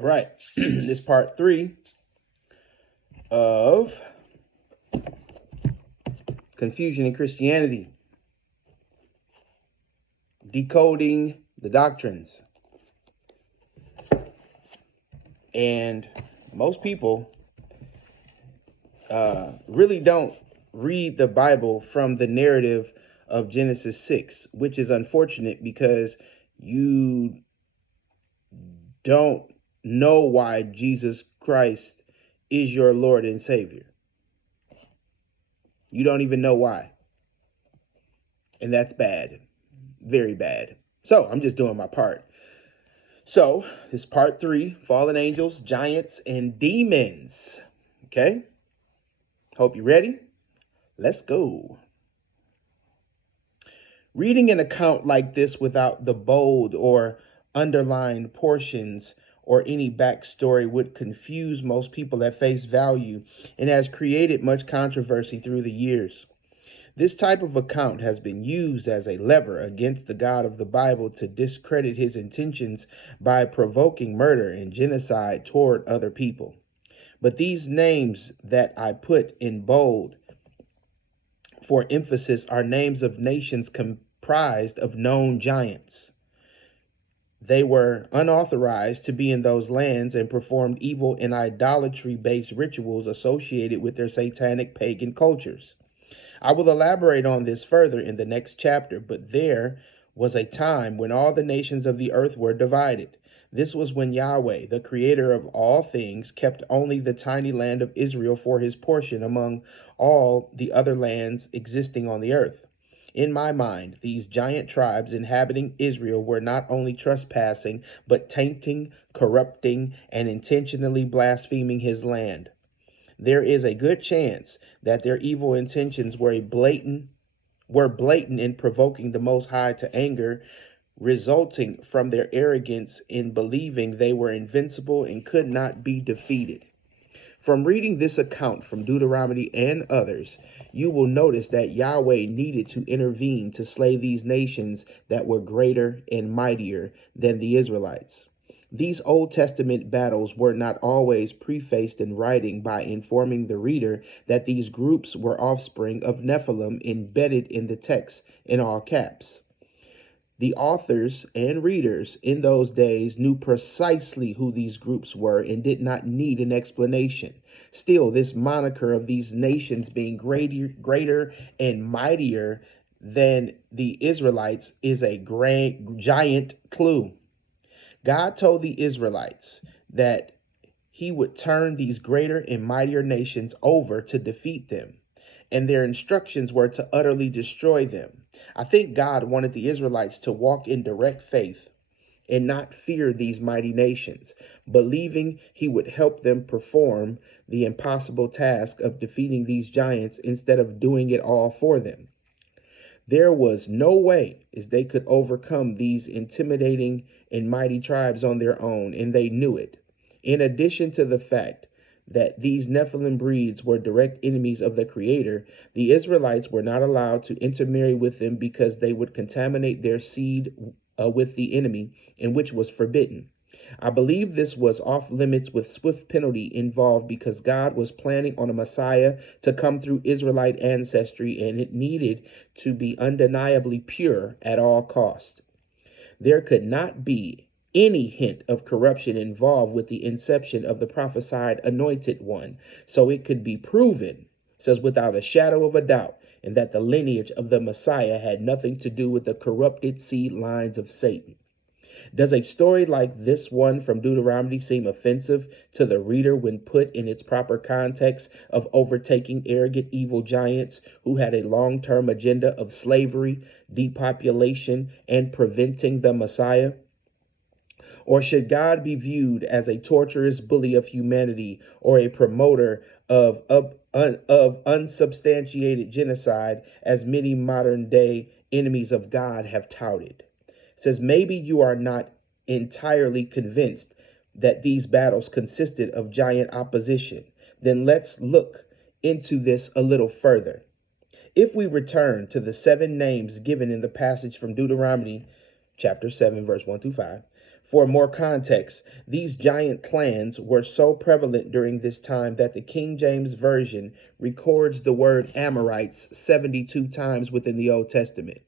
All right, this is part 3 of Confusion in Christianity, decoding the doctrines. And most people really don't read the Bible from the narrative of Genesis 6, which is unfortunate because you don't know why Jesus Christ is your Lord and Savior. You don't even know why. And that's bad. Very bad. So I'm just doing my part. So this is part 3, fallen angels, giants, and demons. Okay? Hope you're ready. Let's go. Reading an account like this without the bold or underlined portions or any backstory would confuse most people at face value and has created much controversy through the years. This type of account has been used as a lever against the God of the Bible to discredit his intentions by provoking murder and genocide toward other people. But these names that I put in bold for emphasis are names of nations comprised of known giants. They were unauthorized to be in those lands and performed evil and idolatry-based rituals associated with their satanic pagan cultures. I will elaborate on this further in the next chapter, but there was a time when all the nations of the earth were divided. This was when Yahweh, the creator of all things, kept only the tiny land of Israel for his portion among all the other lands existing on the earth. In my mind, these giant tribes inhabiting Israel were not only trespassing, but tainting, corrupting, and intentionally blaspheming his land. There is a good chance that their evil intentions were blatant in provoking the Most High to anger, resulting from their arrogance in believing they were invincible and could not be defeated. From reading this account from Deuteronomy and others, you will notice that Yahweh needed to intervene to slay these nations that were greater and mightier than the Israelites. These Old Testament battles were not always prefaced in writing by informing the reader that these groups were offspring of Nephilim embedded in the text in all caps. The authors and readers in those days knew precisely who these groups were and did not need an explanation. Still, this moniker of these nations being greater and mightier than the Israelites is a giant clue. God told the Israelites that he would turn these greater and mightier nations over to defeat them, and their instructions were to utterly destroy them. I think God wanted the Israelites to walk in direct faith and not fear these mighty nations, believing he would help them perform the impossible task of defeating these giants instead of doing it all for them. There was no way as they could overcome these intimidating and mighty tribes on their own, and they knew it. In addition to the fact that these Nephilim breeds were direct enemies of the Creator, the Israelites were not allowed to intermarry with them because they would contaminate their seed with the enemy, and which was forbidden. I believe this was off limits with swift penalty involved because God was planning on a Messiah to come through Israelite ancestry, and it needed to be undeniably pure at all cost. There could not be any hint of corruption involved with the inception of the prophesied anointed one, so it could be proven, says without a shadow of a doubt, and that the lineage of the Messiah had nothing to do with the corrupted seed lines of Satan. Does a story like this one from Deuteronomy seem offensive to the reader when put in its proper context of overtaking arrogant evil giants who had a long-term agenda of slavery, depopulation, and preventing the Messiah? Or should God be viewed as a torturous bully of humanity or a promoter of unsubstantiated genocide, as many modern-day enemies of God have touted? Says maybe you are not entirely convinced that these battles consisted of giant opposition. Then let's look into this a little further. If we return to the 7 names given in the passage from Deuteronomy chapter 7, verse 1 through 5, For more context, these giant clans were so prevalent during this time that the King James Version records the word Amorites 72 times within the Old Testament.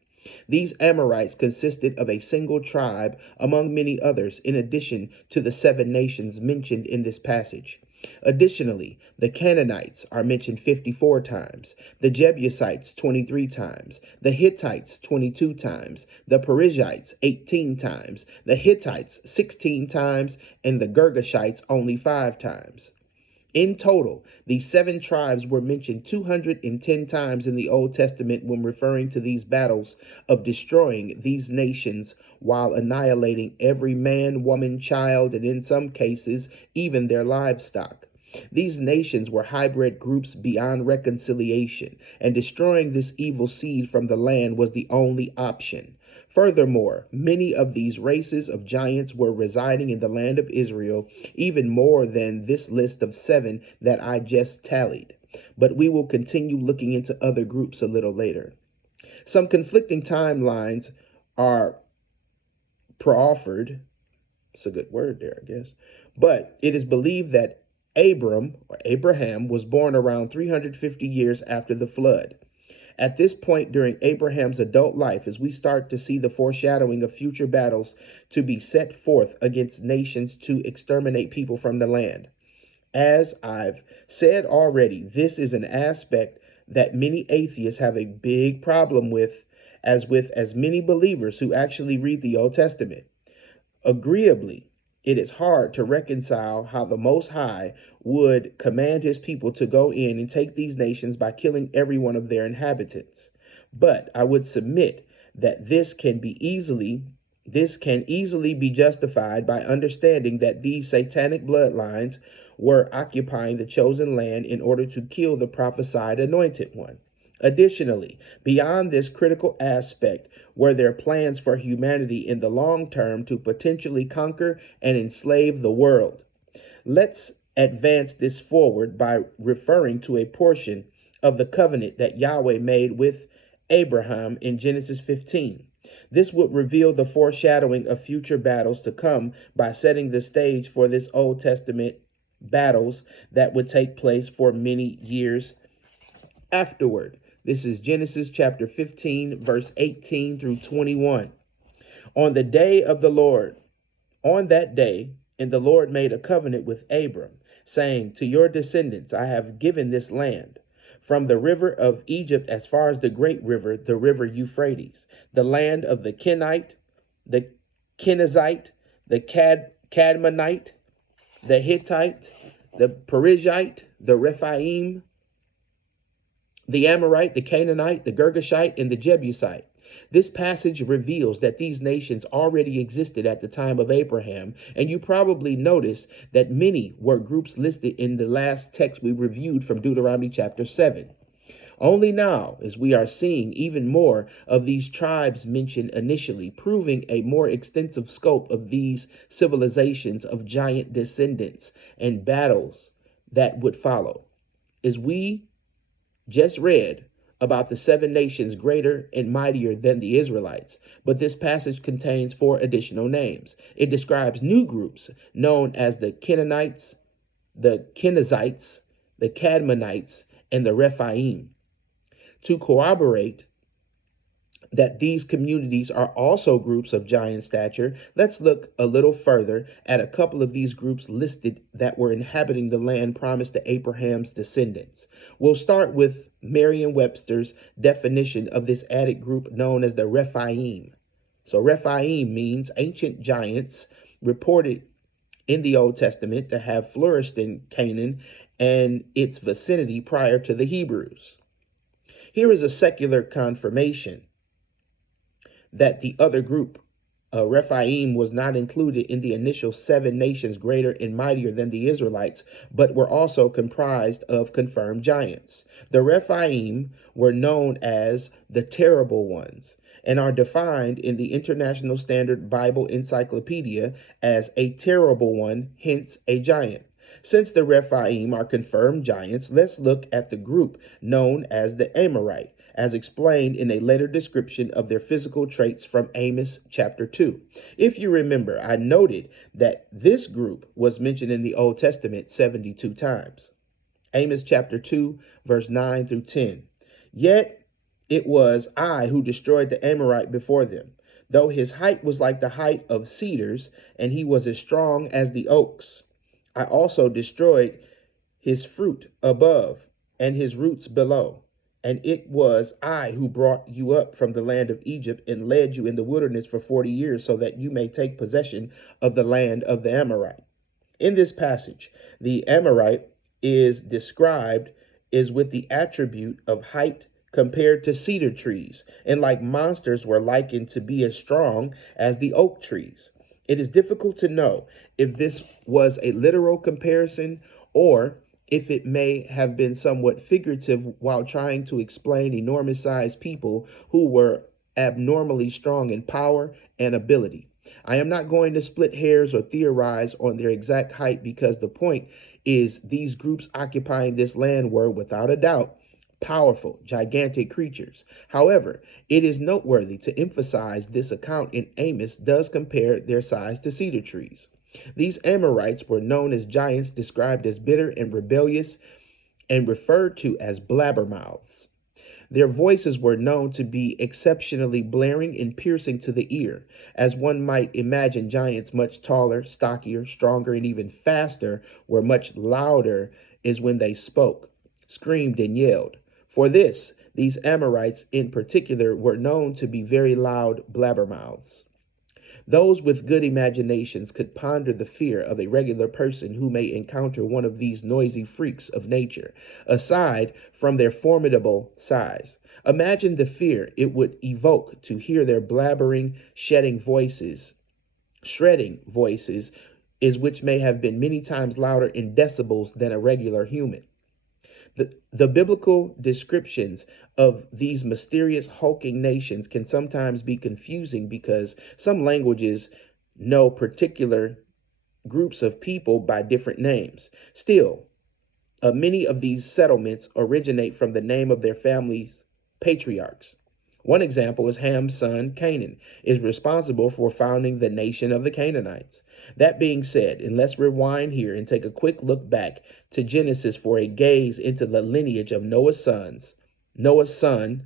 These Amorites consisted of a single tribe among many others, in addition to the 7 nations mentioned in this passage. Additionally, the Canaanites are mentioned 54 times, the Jebusites 23 times, the Hittites 22 times, the Perizzites 18 times, the Hittites 16 times, and the Girgashites only 5 times. In total, these 7 tribes were mentioned 210 times in the Old Testament when referring to these battles of destroying these nations while annihilating every man, woman, child, and in some cases, even their livestock. These nations were hybrid groups beyond reconciliation, and destroying this evil seed from the land was the only option. Furthermore, many of these races of giants were residing in the land of Israel, even more than this list of 7 that I just tallied. But we will continue looking into other groups a little later. Some conflicting timelines are proffered. It's a good word there, I guess. But it is believed that Abram or Abraham was born around 350 years after the flood. At this point during Abraham's adult life, as we start to see the foreshadowing of future battles to be set forth against nations to exterminate people from the land. As I've said already, this is an aspect that many atheists have a big problem with as many believers who actually read the Old Testament. Agreeably, it is hard to reconcile how the Most High would command his people to go in and take these nations by killing every one of their inhabitants. But I would submit that this can easily be justified by understanding that these satanic bloodlines were occupying the chosen land in order to kill the prophesied anointed one. Additionally, beyond this critical aspect were their plans for humanity in the long term to potentially conquer and enslave the world. Let's advance this forward by referring to a portion of the covenant that Yahweh made with Abraham in Genesis 15. This would reveal the foreshadowing of future battles to come by setting the stage for this Old Testament battles that would take place for many years afterward. This is Genesis chapter 15, verse 18 through 21. On the day of the Lord, on that day, and the Lord made a covenant with Abram, saying, to your descendants I have given this land, from the river of Egypt as far as the great river, the river Euphrates, the land of the Kenite, the Kenizzite, the Cadmonite, the Hittite, the Perizzite, the Rephaim, the Amorite, the Canaanite, the Girgashite, and the Jebusite. This passage reveals that these nations already existed at the time of Abraham, and you probably noticed that many were groups listed in the last text we reviewed from Deuteronomy chapter 7. Only now, as we are seeing even more of these tribes mentioned initially, proving a more extensive scope of these civilizations of giant descendants and battles that would follow. As we just read about the 7 nations greater and mightier than the Israelites, but this passage contains 4 additional names. It describes new groups known as the Canaanites, the Kenizzites, the Cadmonites, and the Rephaim. To corroborate that these communities are also groups of giant stature, let's look a little further at a couple of these groups listed that were inhabiting the land promised to Abraham's descendants. We'll start with Merriam-Webster's definition of this added group known as the Rephaim. So Rephaim means ancient giants reported in the Old Testament to have flourished in Canaan and its vicinity prior to the Hebrews. Here is a secular confirmation that the other group, Rephaim, was not included in the initial 7 nations greater and mightier than the Israelites, but were also comprised of confirmed giants. The Rephaim were known as the terrible ones and are defined in the International Standard Bible Encyclopedia as a terrible one, hence a giant. Since the Rephaim are confirmed giants, let's look at the group known as the Amorite. as explained in a later description of their physical traits from Amos chapter 2. If you remember, I noted that this group was mentioned in the Old Testament 72 times. Amos chapter 2, verse 9 through 10. Yet it was I who destroyed the Amorite before them, though his height was like the height of cedars, and he was as strong as the oaks. I also destroyed his fruit above, and his roots below. And it was I who brought you up from the land of Egypt and led you in the wilderness for 40 years, so that you may take possession of the land of the Amorite. In this passage, the Amorite is described is with the attribute of height compared to cedar trees, and like monsters were likened to be as strong as the oak trees. It is difficult to know if this was a literal comparison or if it may have been somewhat figurative while trying to explain enormous sized people who were abnormally strong in power and ability. I am not going to split hairs or theorize on their exact height because the point is these groups occupying this land were, without a doubt, powerful, gigantic creatures. However, it is noteworthy to emphasize this account in Amos does compare their size to cedar trees. These Amorites were known as giants, described as bitter and rebellious, and referred to as blabbermouths. Their voices were known to be exceptionally blaring and piercing to the ear, as one might imagine giants much taller, stockier, stronger, and even faster were much louder is when they spoke, screamed, and yelled. For this, these Amorites in particular were known to be very loud blabbermouths. Those with good imaginations could ponder the fear of a regular person who may encounter one of these noisy freaks of nature, aside from their formidable size. Imagine the fear it would evoke to hear their blabbering, shredding voices, is which may have been many times louder in decibels than a regular human. The biblical descriptions of these mysterious hulking nations can sometimes be confusing because some languages know particular groups of people by different names. Still, many of these settlements originate from the name of their family's patriarchs. One example is Ham's son Canaan is responsible for founding the nation of the Canaanites. That being said, and let's rewind here and take a quick look back to Genesis for a gaze into the lineage of Noah's sons. Noah's son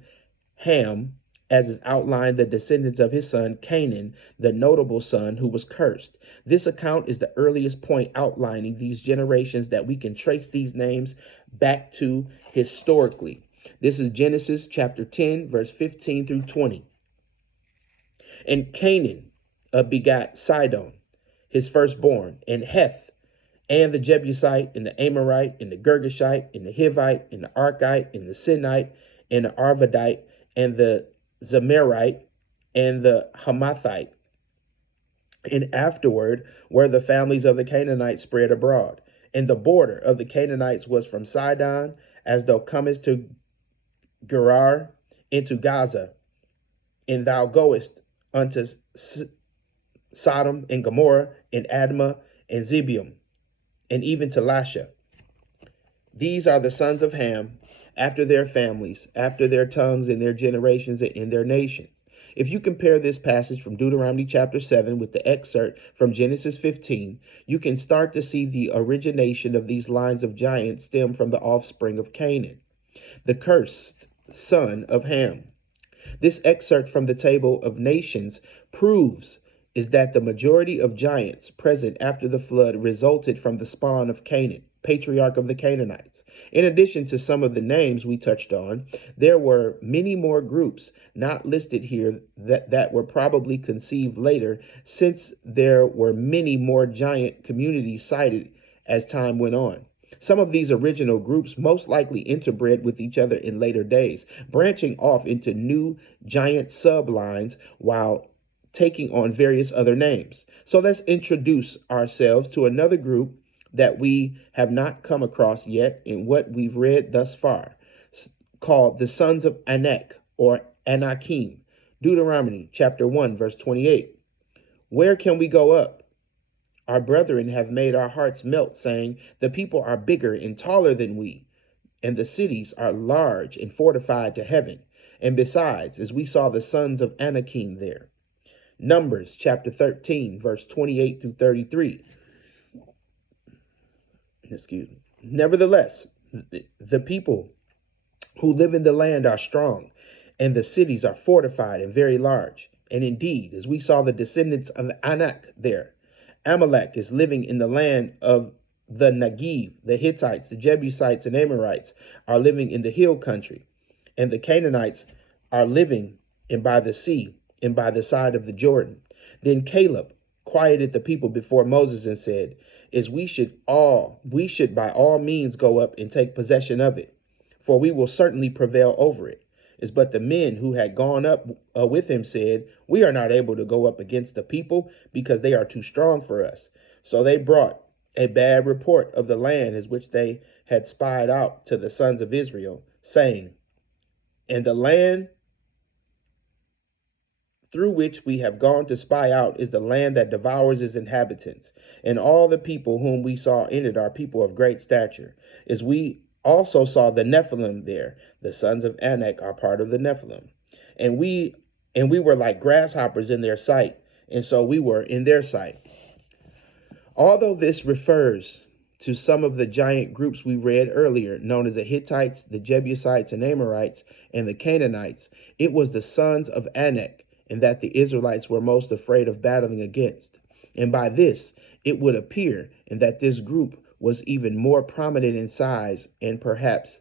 Ham, as is outlined, the descendants of his son Canaan, the notable son who was cursed. This account is the earliest point outlining these generations that we can trace these names back to historically. This is Genesis chapter 10, verse 15 through 20. And Canaan begot Sidon, his firstborn, and Heth, and the Jebusite, and the Amorite, and the Girgashite, and the Hivite, and the Archite, and the Sinite, and the Arvadite, and the Zemarite, and the Hamathite. And afterward were the families of the Canaanites spread abroad. And the border of the Canaanites was from Sidon, as thou comest to Gerar, into Gaza, and thou goest unto Sodom and Gomorrah, and Admah, and Zebium, and even to Lasha. These are the sons of Ham, after their families, after their tongues, and their generations, and in their nations. If you compare this passage from Deuteronomy chapter 7 with the excerpt from Genesis 15, you can start to see the origination of these lines of giants stem from the offspring of Canaan, the cursed son of Ham. This excerpt from the Table of Nations proves is that the majority of giants present after the flood resulted from the spawn of Canaan, patriarch of the Canaanites. In addition to some of the names we touched on, there were many more groups not listed here that were probably conceived later, since there were many more giant communities cited as time went on. Some of these original groups most likely interbred with each other in later days, branching off into new giant sublines while taking on various other names. So let's introduce ourselves to another group that we have not come across yet in what we've read thus far, called the sons of Anak or Anakim. Deuteronomy chapter 1, verse 28. Where can we go up? Our brethren have made our hearts melt, saying, the people are bigger and taller than we, and the cities are large and fortified to heaven. And besides, as we saw the sons of Anakim there. Numbers chapter 13, verse 28 through 33. Excuse me. Nevertheless, the people who live in the land are strong, and the cities are fortified and very large. And indeed, as we saw the descendants of Anak there, Amalek is living in the land of the Negev. The Hittites, the Jebusites, and Amorites are living in the hill country, and the Canaanites are living in by the sea and by the side of the Jordan. Then Caleb quieted the people before Moses and said, "Is we should by all means go up and take possession of it, for we will certainly prevail over it." Is but the men who had gone up with him said, "We are not able to go up against the people because they are too strong for us." So they brought a bad report of the land as which they had spied out to the sons of Israel, saying, "And the land through which we have gone to spy out is the land that devours its inhabitants. And all the people whom we saw in it are people of great stature. As we also saw the Nephilim there, the sons of Anak are part of the Nephilim. And we were like grasshoppers in their sight, and so we were in their sight." Although this refers to some of the giant groups we read earlier, known as the Hittites, the Jebusites and Amorites, and the Canaanites, it was the sons of Anak and that the Israelites were most afraid of battling against. And by this, it would appear and that this group was even more prominent in size and perhaps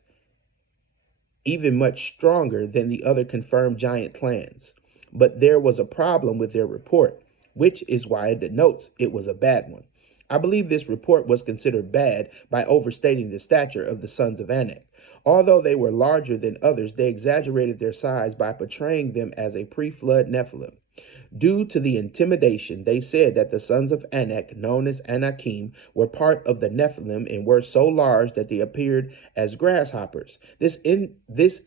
even much stronger than the other confirmed giant clans. But there was a problem with their report, which is why it denotes it was a bad one. I believe this report was considered bad by overstating the stature of the sons of Anak. Although they were larger than others, they exaggerated their size by portraying them as a pre-flood Nephilim. Due to the intimidation, they said that the sons of Anak, known as Anakim, were part of the Nephilim and were so large that they appeared as grasshoppers. This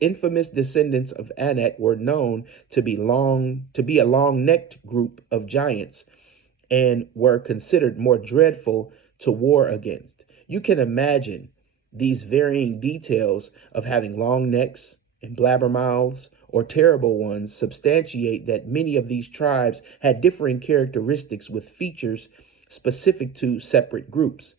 infamous descendants of Anak were known to be a long-necked group of giants and were considered more dreadful to war against. You can imagine these varying details of having long necks and blabbermouths or terrible ones substantiate that many of these tribes had differing characteristics with features specific to separate groups.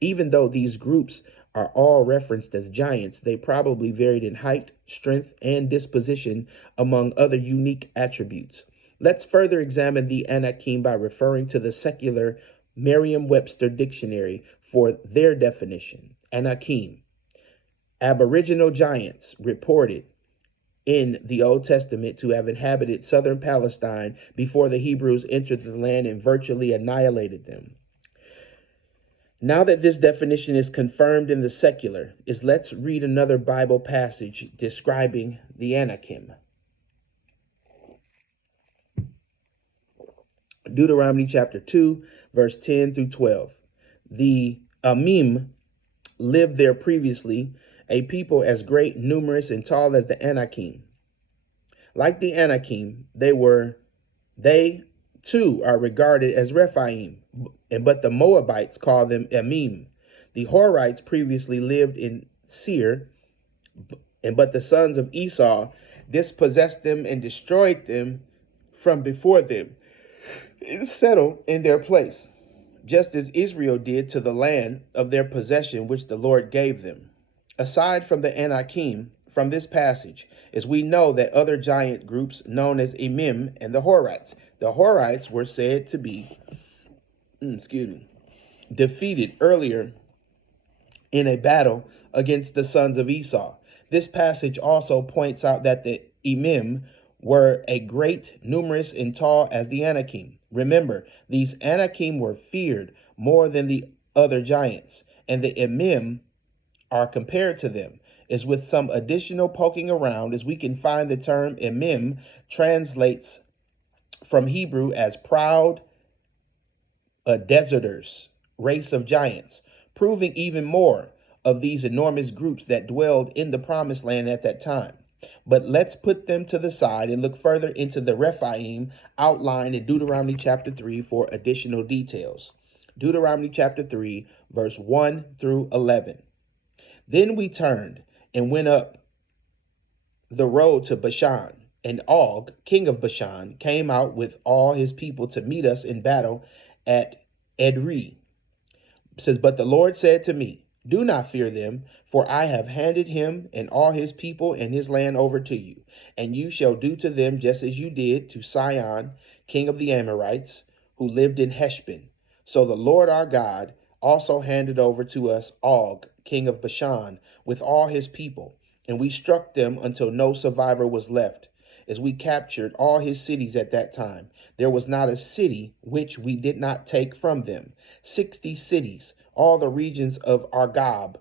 Even though these groups are all referenced as giants, they probably varied in height, strength, and disposition, among other unique attributes. Let's further examine the Anakim by referring to the secular Merriam-Webster dictionary for their definition. Anakim, Aboriginal giants reported in the Old Testament to have inhabited southern Palestine before the Hebrews entered the land and virtually annihilated them. Now that this definition is confirmed in the secular, let's read another Bible passage describing the Anakim. Deuteronomy chapter 2, verse 10 through 12. The Amim lived there previously, a people as great, numerous, and tall as the Anakim. Like the Anakim, they too are regarded as Rephaim, but the Moabites call them Emim. The Horites previously lived in Seir, but the sons of Esau dispossessed them and destroyed them from before them and settled in their place, just as Israel did to the land of their possession which the Lord gave them. Aside from the Anakim, from this passage, as we know that other giant groups known as Emim and the Horites. The Horites were said to be, defeated earlier in a battle against the sons of Esau. This passage also points out that the Emim were a great, numerous, and tall as the Anakim. Remember, these Anakim were feared more than the other giants, and the Emim are compared to them. Is with some additional poking around as we can find the term Emim translates from Hebrew as proud deserters, race of giants, proving even more of these enormous groups that dwelled in the promised land at that time. But let's put them to the side and look further into the Rephaim outlined in Deuteronomy chapter 3 for additional details. Deuteronomy chapter 3, verse 1 through 11. Then we turned and went up the road to Bashan. And Og, king of Bashan, came out with all his people to meet us in battle at Edrei. It says, but the Lord said to me, do not fear them, for I have handed him and all his people and his land over to you, and you shall do to them just as you did to Sihon, king of the Amorites, who lived in Heshbon. So the Lord our God also handed over to us Og, king of Bashan, with all his people, and we struck them until no survivor was left, as we captured all his cities at that time. There was not a city which we did not take from them. 60 cities, all the regions of Argob,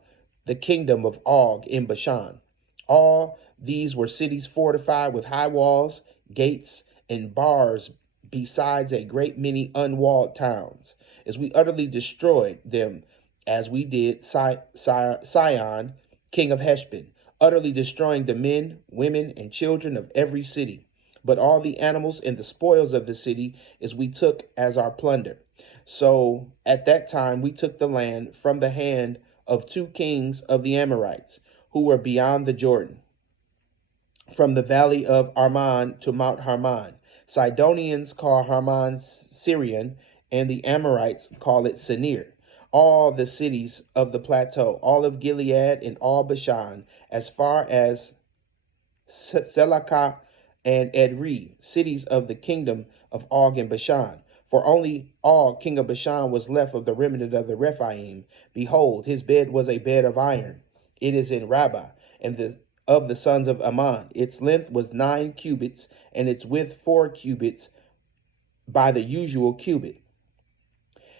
the kingdom of Og in Bashan. All these were cities fortified with high walls, gates, and bars, besides a great many unwalled towns, as we utterly destroyed them, as we did Sihon, king of Heshbon, utterly destroying the men, women, and children of every city. But all the animals and the spoils of the city as we took as our plunder. So at that time we took the land from the hand of 2 kings of the Amorites, who were beyond the Jordan, from the valley of Arnon to Mount Hermon. Sidonians call Hermon Syrian, and the Amorites call it Senir. All the cities of the plateau, all of Gilead and all Bashan, as far as Selakah and Edrei, cities of the kingdom of Og and Bashan. For only Og, king of Bashan, was left of the remnant of the Rephaim. Behold, his bed was a bed of iron. It is in Rabbah, and of the sons of Ammon. Its length was 9 cubits, and its width 4 cubits by the usual cubit.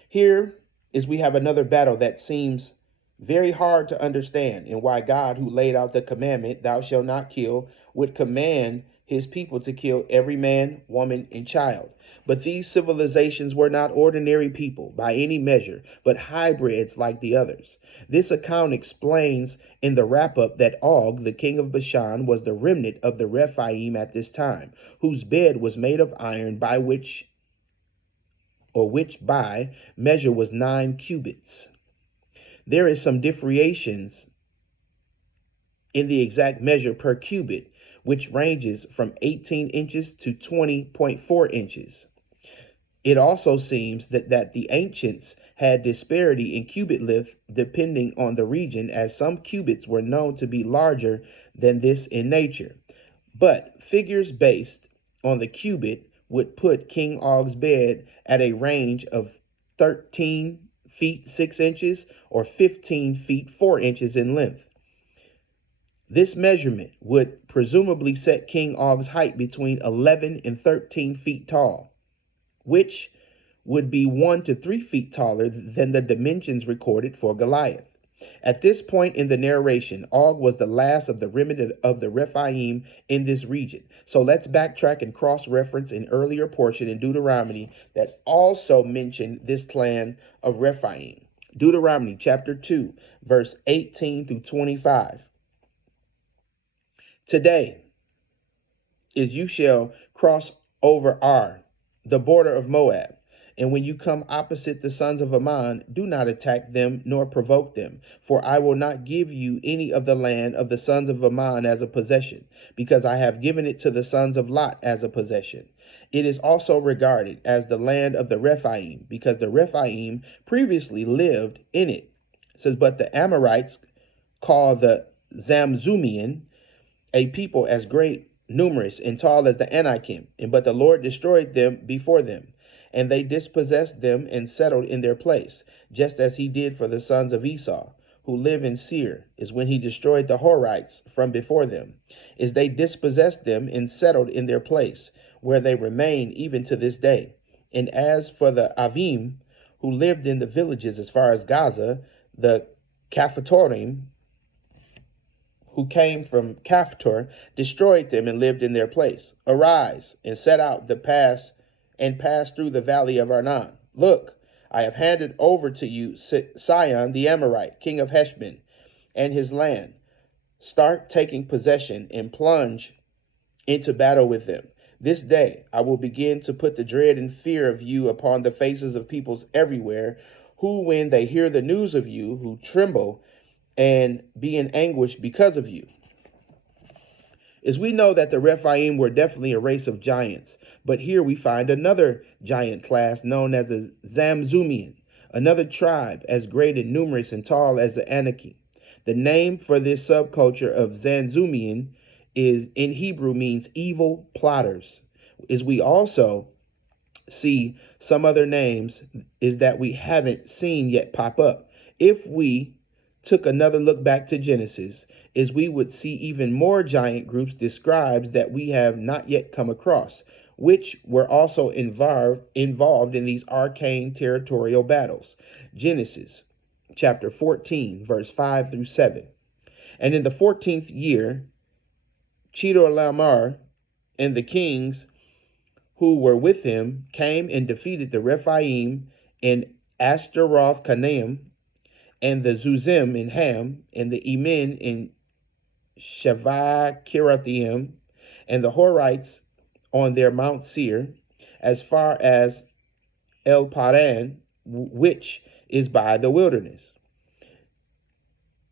Here is we have another battle that seems very hard to understand, and why God, who laid out the commandment, thou shalt not kill, would command his people to kill every man, woman, and child. But these civilizations were not ordinary people by any measure, but hybrids like the others. This account explains in the wrap-up that Og, the king of Bashan, was the remnant of the Rephaim at this time, whose bed was made of iron, which by measure was 9 cubits. There is some differentiations in the exact measure per cubit, which ranges from 18 inches to 20.4 inches. It also seems that the ancients had disparity in cubit length depending on the region, as some cubits were known to be larger than this in nature. But figures based on the cubit would put King Og's bed at a range of 13 feet 6 inches or 15 feet 4 inches in length. This measurement would presumably set King Og's height between 11 and 13 feet tall, which would be 1 to 3 feet taller than the dimensions recorded for Goliath. At this point in the narration, Og was the last of the remnant of the Rephaim in this region. So let's backtrack and cross-reference an earlier portion in Deuteronomy that also mentioned this clan of Rephaim. Deuteronomy chapter 2, verse 18 through 25. Today is you shall cross over the border of Moab. And when you come opposite the sons of Ammon, do not attack them nor provoke them, for I will not give you any of the land of the sons of Ammon as a possession, because I have given it to the sons of Lot as a possession. It is also regarded as the land of the Rephaim, because the Rephaim previously lived in it. It says, but the Amorites call the Zamzumian a people as great, numerous, and tall as the Anakim, but the Lord destroyed them before them. And they dispossessed them and settled in their place, just as he did for the sons of Esau, who live in Seir, is when he destroyed the Horites from before them, is they dispossessed them and settled in their place, where they remain even to this day. And as for the Avim, who lived in the villages as far as Gaza, the Caphatorim, who came from Caphtor, destroyed them and lived in their place. Arise and set out pass through the valley of Arnon. Look, I have handed over to you Sihon the Amorite, king of Heshbon, and his land. Start taking possession and plunge into battle with them. This day I will begin to put the dread and fear of you upon the faces of peoples everywhere, who, when they hear the news of you, who tremble and be in anguish because of you. Is we know that the Rephaim were definitely a race of giants, but here we find another giant class known as the Zamzumian, another tribe as great and numerous and tall as the Anakim. The name for this subculture of Zamzumian is in Hebrew means evil plotters. As we also see some other names is that we haven't seen yet pop up. If we took another look back to Genesis, is we would see even more giant groups described that we have not yet come across, which were also involved in these arcane territorial battles. Genesis chapter 14, verse 5 through 7. And in the 14th year, Chedorlaomer and the kings who were with him came and defeated the Rephaim in Ashtaroth Canaim, and the Zuzim in Ham, and the Emin in Shavah Kirathaim, and the Horites on their Mount Seir, as far as El Paran, which is by the wilderness.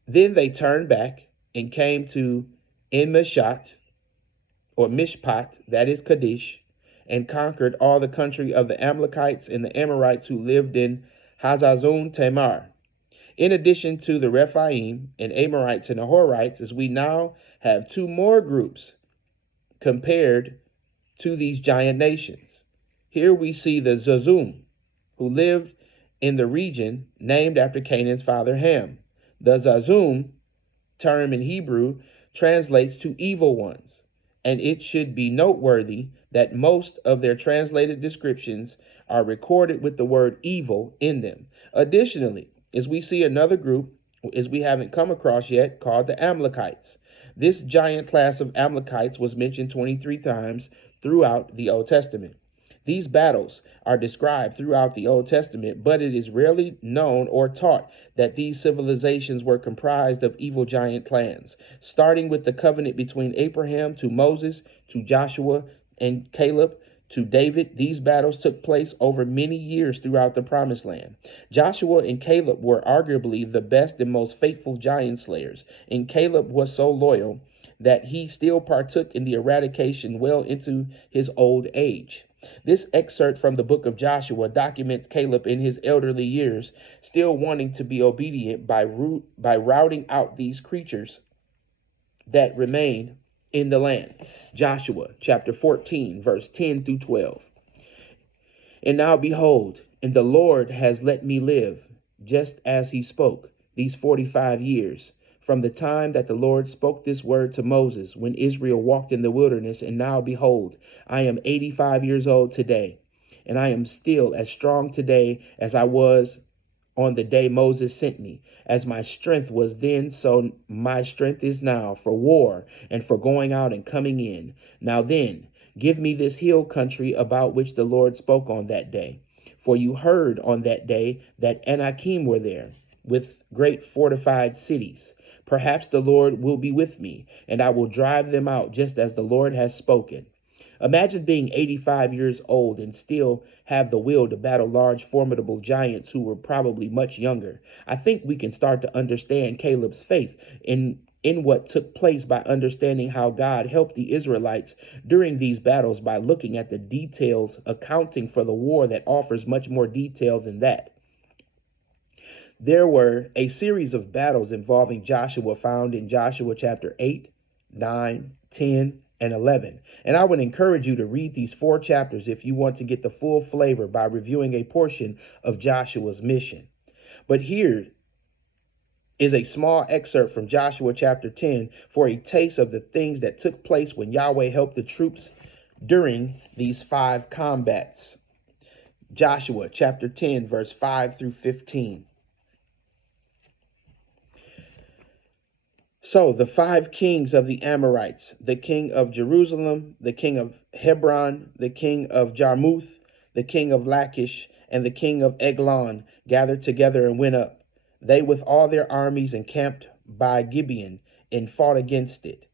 Then they turned back and came to Enmishat, or Mishpat, that is Kadesh, and conquered all the country of the Amalekites and the Amorites who lived in Hazazon Tamar. In addition to the Rephaim and Amorites and the Horites, as we now have two more groups compared to these giant nations. Here we see the Zazum, who lived in the region named after Canaan's father Ham. The Zazum term in Hebrew translates to evil ones, and it should be noteworthy that most of their translated descriptions are recorded with the word evil in them. Additionally, as we see another group, as we haven't come across yet, called the Amalekites. This giant class of Amalekites was mentioned 23 times throughout the Old Testament. These battles are described throughout the Old Testament, but it is rarely known or taught that these civilizations were comprised of evil giant clans. Starting with the covenant between Abraham to Moses to Joshua and Caleb to David, these battles took place over many years throughout the Promised Land. Joshua and Caleb were arguably the best and most faithful giant slayers, and Caleb was so loyal that he still partook in the eradication well into his old age. This excerpt from the book of Joshua documents Caleb in his elderly years still wanting to be obedient by routing out these creatures that remained in the land. Joshua chapter 14, verse 10 through 12. And now behold, and the Lord has let me live, just as he spoke, these 45 years, from the time that the Lord spoke this word to Moses when Israel walked in the wilderness. And now behold, I am 85 years old today, and I am still as strong today as I was on the day Moses sent me. As my strength was then, so my strength is now for war and for going out and coming in. Now then, give me this hill country about which the Lord spoke on that day. For you heard on that day that Anakim were there, with great fortified cities. Perhaps the Lord will be with me, and I will drive them out just as the Lord has spoken. Imagine being 85 years old and still have the will to battle large, formidable giants who were probably much younger. I think we can start to understand Caleb's faith in what took place by understanding how God helped the Israelites during these battles by looking at the details, accounting for the war that offers much more detail than that. There were a series of battles involving Joshua found in Joshua chapter 8, 9, 10, and 11. And I would encourage you to read these 4 chapters if you want to get the full flavor by reviewing a portion of Joshua's mission. But here is a small excerpt from Joshua chapter 10 for a taste of the things that took place when Yahweh helped the troops during these 5 combats. Joshua chapter 10, verse 5 through 15. So the 5 kings of the Amorites, the king of Jerusalem, the king of Hebron, the king of Jarmuth, the king of Lachish, and the king of Eglon gathered together and went up. They with all their armies encamped by Gibeon and fought against it.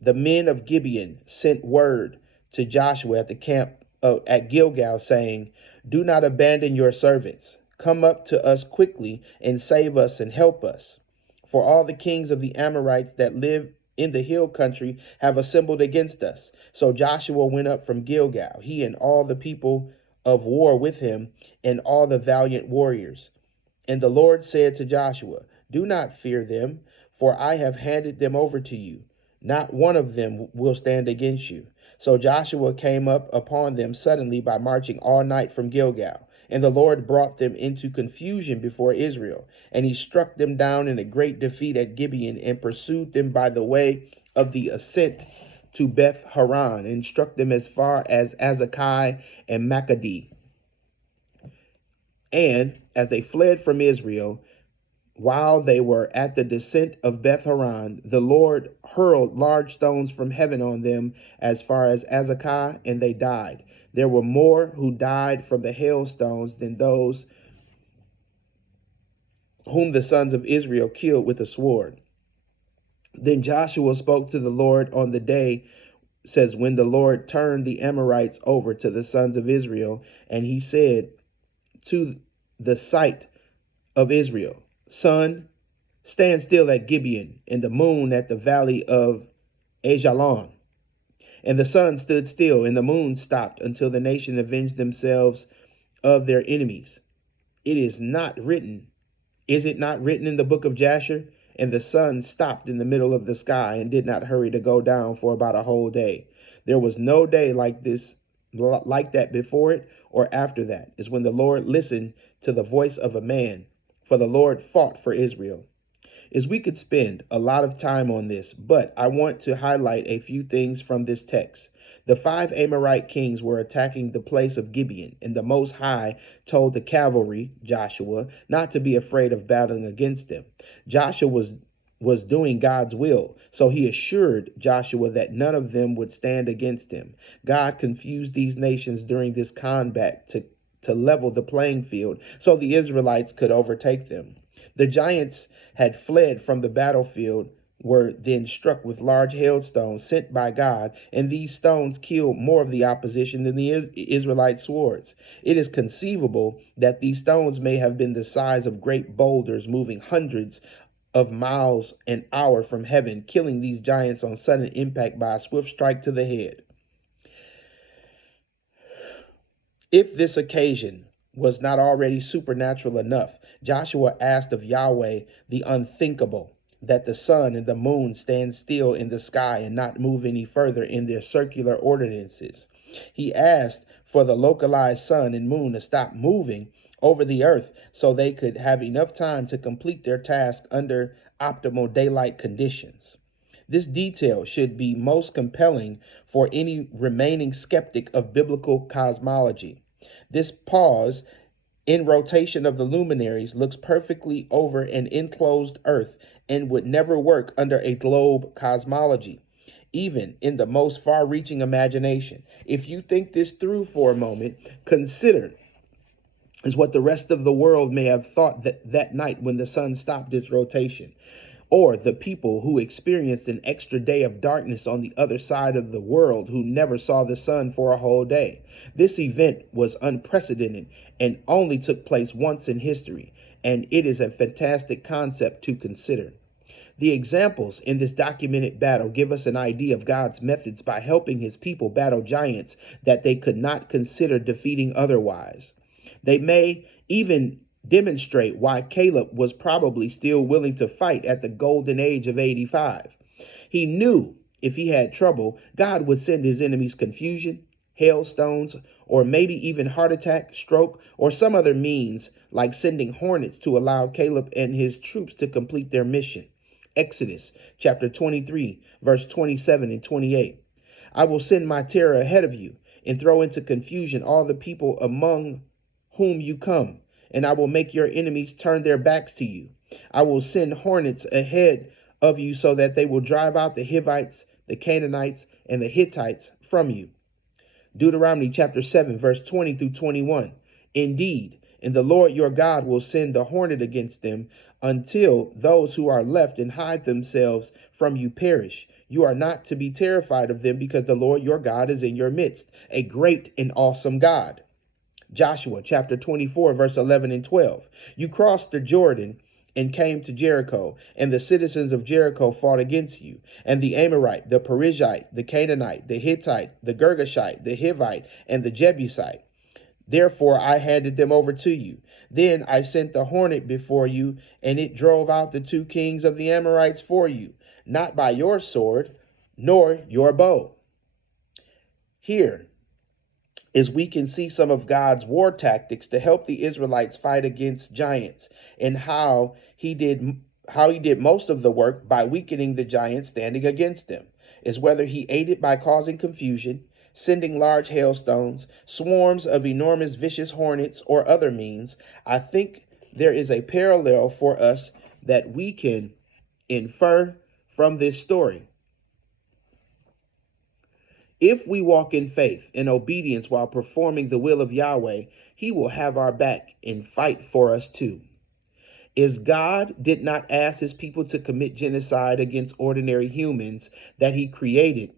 The men of Gibeon sent word to Joshua at the camp at Gilgal, saying, "Do not abandon your servants. Come up to us quickly and save us and help us. For all the kings of the Amorites that live in the hill country have assembled against us. So Joshua went up from Gilgal, he and all the people of war with him, and all the valiant warriors. And the Lord said to Joshua, do not fear them, for I have handed them over to you. Not one of them will stand against you. So Joshua came up upon them suddenly by marching all night from Gilgal. And the Lord brought them into confusion before Israel. And he struck them down in a great defeat at Gibeon, and pursued them by the way of the ascent to Beth Horon, and struck them as far as Azekah and Makkedah. And as they fled from Israel, while they were at the descent of Beth Horon, the Lord hurled large stones from heaven on them as far as Azekah, and they died. There were more who died from the hailstones than those whom the sons of Israel killed with the sword. Then Joshua spoke to the Lord on the day, says, when the Lord turned the Amorites over to the sons of Israel, and he said to the sight of Israel, sun, stand still at Gibeon, and the moon at the valley of Ajalon. And the sun stood still, and the moon stopped, until the nation avenged themselves of their enemies. It is not written, is it not written in the book of Jasher? And the sun stopped in the middle of the sky and did not hurry to go down for about a whole day. There was no day like this, like that before it or after that, is when the Lord listened to the voice of a man, for the Lord fought for Israel. Is we could spend a lot of time on this, but I want to highlight a few things from this text. The 5 Amorite kings were attacking the place of Gibeon, and the Most High told the cavalry, Joshua, not to be afraid of battling against them. Joshua was doing God's will, so he assured Joshua that none of them would stand against him. God confused these nations during this combat to level the playing field so the Israelites could overtake them. The giants had fled from the battlefield, were then struck with large hailstones sent by God, and these stones killed more of the opposition than the Israelite swords. It is conceivable that these stones may have been the size of great boulders moving hundreds of miles an hour from heaven, killing these giants on sudden impact by a swift strike to the head. If this occasion was not already supernatural enough, Joshua asked of Yahweh the unthinkable, that the sun and the moon stand still in the sky and not move any further in their circular ordinances. He asked for the localized sun and moon to stop moving over the earth so they could have enough time to complete their task under optimal daylight conditions. This detail should be most compelling for any remaining skeptic of biblical cosmology. This pause in rotation of the luminaries looks perfectly over an enclosed earth and would never work under a globe cosmology, even in the most far-reaching imagination. If you think this through for a moment, consider is what the rest of the world may have thought that night when the sun stopped its rotation, or the people who experienced an extra day of darkness on the other side of the world who never saw the sun for a whole day. This event was unprecedented and only took place once in history, and it is a fantastic concept to consider. The examples in this documented battle give us an idea of God's methods by helping his people battle giants that they could not consider defeating otherwise. They may even demonstrate why Caleb was probably still willing to fight at the golden age of 85. He knew if he had trouble, God would send his enemies confusion, hailstones, or maybe even heart attack, stroke, or some other means like sending hornets to allow Caleb and his troops to complete their mission. Exodus chapter 23, verse 27 and 28. I will send my terror ahead of you and throw into confusion all the people among whom you come, and I will make your enemies turn their backs to you. I will send hornets ahead of you so that they will drive out the Hivites, the Canaanites, and the Hittites from you. Deuteronomy chapter 7, verse 20 through 21. Indeed, and the Lord your God will send the hornet against them until those who are left and hide themselves from you perish. You are not to be terrified of them because the Lord your God is in your midst, a great and awesome God. Joshua chapter 24, verse 11 and 12. You crossed the Jordan and came to Jericho, and the citizens of Jericho fought against you, and the Amorite, the Perizzite, the Canaanite, the Hittite, the Girgashite, the Hivite, and the Jebusite. Therefore I handed them over to you. Then I sent the hornet before you, and it drove out the 2 kings of the Amorites for you, not by your sword, nor your bow. Here is we can see some of God's war tactics to help the Israelites fight against giants, and how he did most of the work by weakening the giants standing against them, is whether he aided by causing confusion, sending large hailstones, swarms of enormous vicious hornets, or other means. I think there is a parallel for us that we can infer from this story. If we walk in faith and obedience while performing the will of Yahweh, he will have our back and fight for us too. Is God did not ask his people to commit genocide against ordinary humans that he created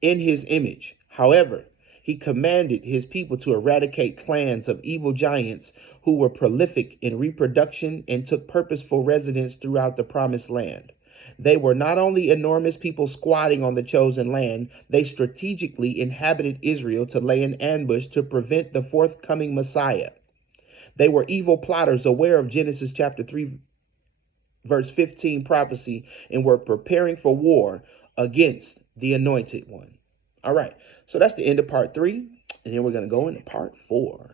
in his image. However, he commanded his people to eradicate clans of evil giants who were prolific in reproduction and took purposeful residence throughout the promised land. They were not only enormous people squatting on the chosen land, they strategically inhabited Israel to lay an ambush to prevent the forthcoming Messiah. They were evil plotters aware of Genesis chapter 3, verse 15 prophecy, and were preparing for war against the anointed one. All right, so that's the end of part 3, and then we're going to go into part 4.